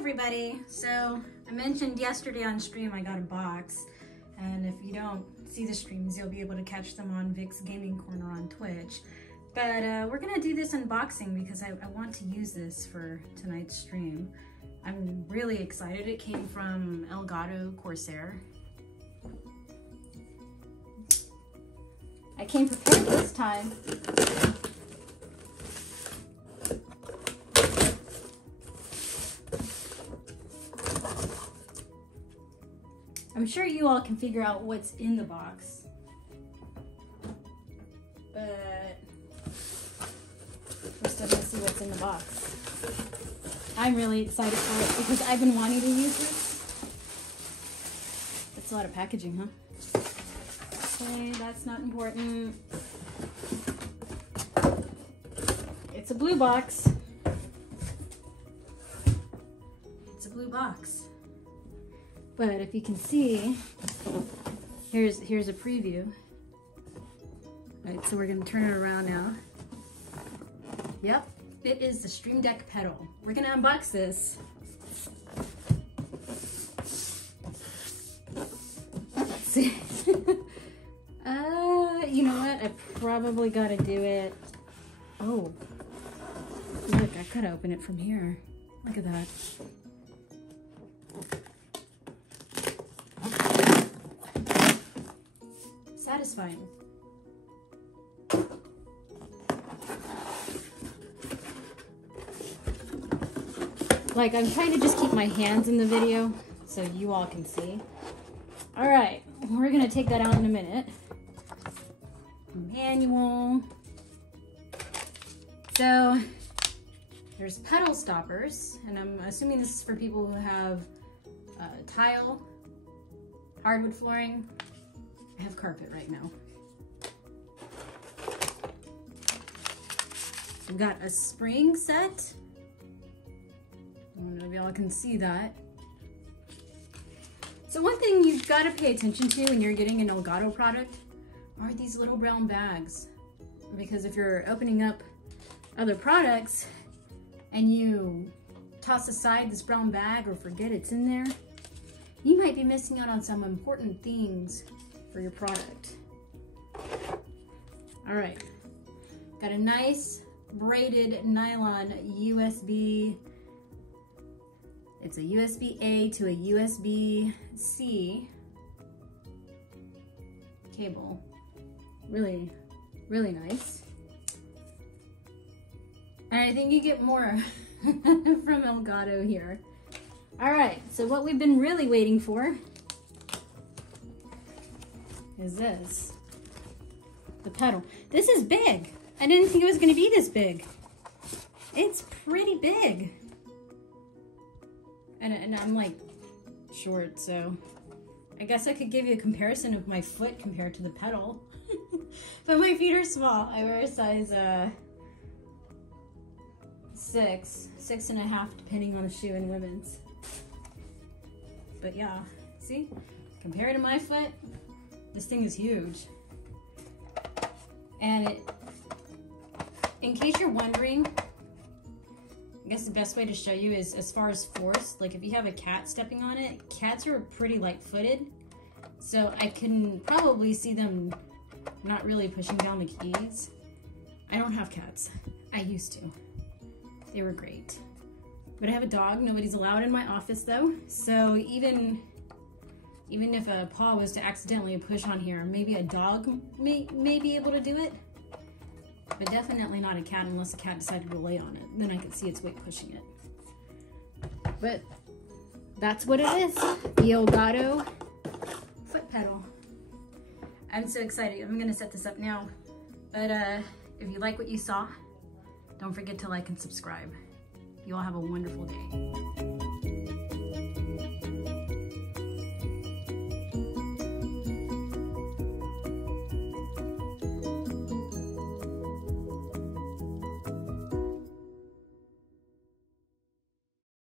everybody. So I mentioned yesterday on stream I got a box, and if you don't see the streams you'll be able to catch them on Vic's Gaming Corner on Twitch. But we're gonna do this unboxing because I want to use this for tonight's stream. I'm really excited. It came from Elgato Corsair. I came prepared this time. I'm sure you all can figure out what's in the box, but we're still gonna see what's in the box. I'm really excited for it because I've been wanting to use this. That's a lot of packaging, huh? Okay, that's not important. It's a blue box. It's a blue box. But if you can see, here's a preview. All right, so we're gonna turn it around now. Yep, it is the Stream Deck pedal. We're gonna unbox this. Let's see. You know what? I probably gotta do it. Oh, look, I could open it from here. Look at that. Satisfying. Like, I'm trying to just keep my hands in the video so you all can see. All right, we're gonna take that out in a minute. Manual. So there's pedal stoppers, and I'm assuming this is for people who have tile, hardwood flooring. I have carpet right now. We've got a spring set. I don't know if y'all can see that. So one thing you've got to pay attention to when you're getting an Elgato product are these little brown bags. Because if you're opening up other products and you toss aside this brown bag or forget it's in there, you might be missing out on some important things for your product. All right, got a nice braided nylon USB. It's a USB-A to a USB-C cable. Really, really nice. And I think you get more from Elgato here. All right, so what we've been really waiting for is this, the pedal. This is big. I didn't think it was gonna be this big. It's pretty big. And I'm like short, so I guess I could give you a comparison of my foot compared to the pedal. But my feet are small. I wear a size 6.5, depending on the shoe in women's. But yeah, see, compared to my foot, this thing is huge. And in case you're wondering, I guess the best way to show you is as far as force. Like if you have a cat stepping on it, cats are pretty light-footed. So I can probably see them not really pushing down the keys. I don't have cats. I used to. They were great. But I have a dog. Nobody's allowed in my office though. So even if a paw was to accidentally push on here, maybe a dog may be able to do it. But definitely not a cat unless a cat decided to lay on it. Then I could see its weight pushing it. But that's what it is. The Elgato foot pedal. I'm so excited. I'm gonna set this up now. But if you like what you saw, don't forget to like and subscribe. You all have a wonderful day.